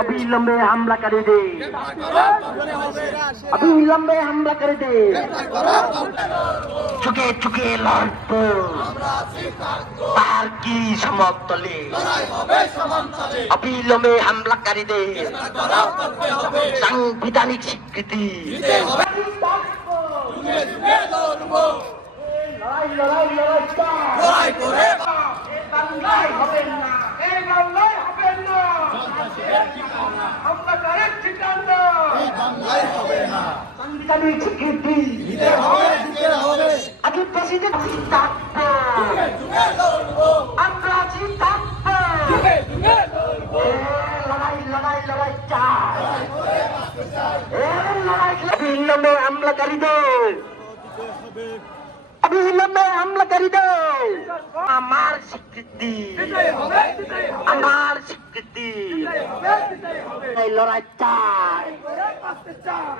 অবিলম্বে হামলাকারীদের অবিলম্বে হামলাকারীদের চুকে চুকে লড়ব। তার কি সমতলে? অবিলম্বে হামলাকারীদের সাংবিধানিক স্বীকৃতি। লড়াই লড়াই লড়াই। এই বাংলায় হবে না এই বাংলায় হবে না হামলাকারীর ঠিকানা সাংবিধানিক স্বীকৃতি আমি প্রেসিডেন্ট থাকবে আমরা আছি লড়াই লড়াই লড়াই চাই লড়াই তিন নম্বর হামলাকারীদের অবিলম্বে হামলাকারীদের আমার স্বীকৃতি। আমার স্বীকৃতি। লড়াই চাই।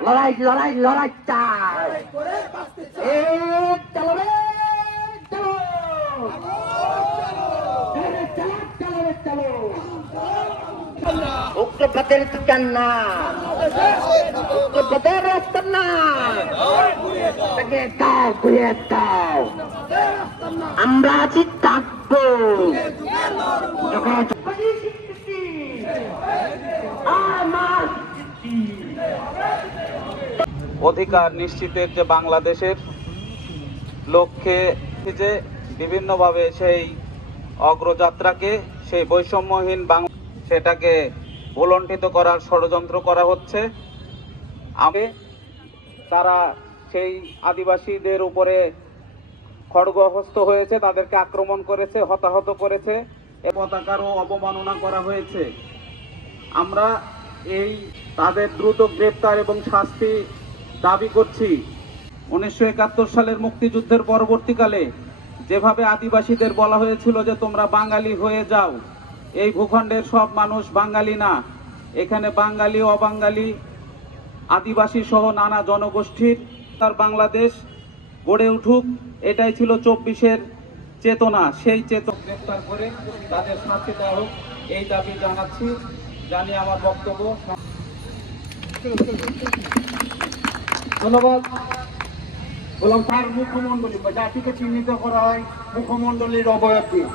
লড়াই লড়াই লড়াই চাই। এ চলো রে চলো এ চলো চলো রে চলো ঐক্যবদ্ধের ঠিকানা ঐক্যবদ্ধের রাস্তা না। দাও আমরা আছি থাকব। অধিকার নিশ্চিতের যে বাংলাদেশের লক্ষ্যে যে বিভিন্নভাবে সেই অগ্রযাত্রাকে, সেই বৈষম্যহীন বাংলা সেটাকে ভুলণ্ঠিত করার ষড়যন্ত্র করা হচ্ছে। আমি তারা সেই আদিবাসীদের উপরে খড়গহস্ত হয়েছে, তাদেরকে আক্রমণ করেছে, হতাহত করেছে, এ পতাকারও অবমাননা করা হয়েছে। আমরা এই তাদের দ্রুত গ্রেপ্তার এবং শাস্তি দাবি করছি। উনিশশো একাত্তর সালের মুক্তিযুদ্ধের পরবর্তীকালে যেভাবে আদিবাসীদের বলা হয়েছিল যে তোমরা বাঙালি হয়ে যাও, এই ভূখণ্ডের সব মানুষ বাঙালি না। এখানে বাঙালি, অবাঙালি, আদিবাসী সহ নানা জনগোষ্ঠীর তার বাংলাদেশ গড়ে উঠুক এটাই ছিল চব্বিশের চেতনা। সেই চেতন গ্রেপ্তার করে তাদের শাস্তি দেওয়া হোক এই দাবি জানাচ্ছি। জানি আমার বক্তব্য ধন্যবাদ। বললাম তার মুখমণ্ডলী জাতিকে চিহ্নিত করা হয় মুখমণ্ডলীর অবয়ব দিয়ে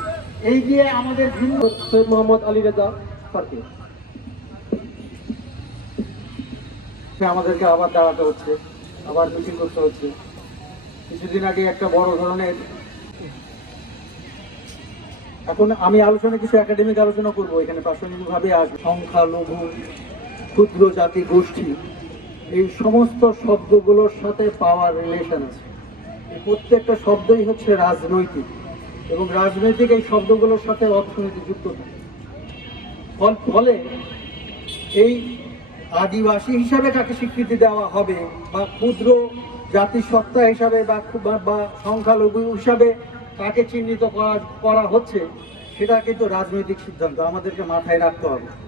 এই দিয়ে আমাদের ভিন্ন সৈয়দ মোহাম্মদ আলী রেজা আমাদেরকে আবার দাঁড়াতে হচ্ছে। আবার মিছিল করতে হচ্ছে। কিছুদিন আগে একটা বড় ধরনের এখন আমি আলোচনা, কিছু একাডেমিক আলোচনা করব। এখানে প্রাসঙ্গিকভাবে আসবে সংখ্যালঘু ক্ষুদ্র জাতি, গোষ্ঠী, এই সমস্ত শব্দগুলোর সাথে পাওয়ার রিলেশন আছে। প্রত্যেকটা শব্দই হচ্ছে রাজনৈতিক এবং রাজনৈতিক এই শব্দগুলোর সাথে অর্থনীতি যুক্ত থাকে। ফলে এই আদিবাসী হিসাবে তাকে স্বীকৃতি দেওয়া হবে বা ক্ষুদ্র জাতিসত্তা হিসাবে বা বা- সংখ্যালঘু হিসাবে তাকে চিহ্নিত করা করা হচ্ছে, সেটা কিন্তু রাজনৈতিক সিদ্ধান্ত। আমাদেরকে মাথায় রাখতে হবে।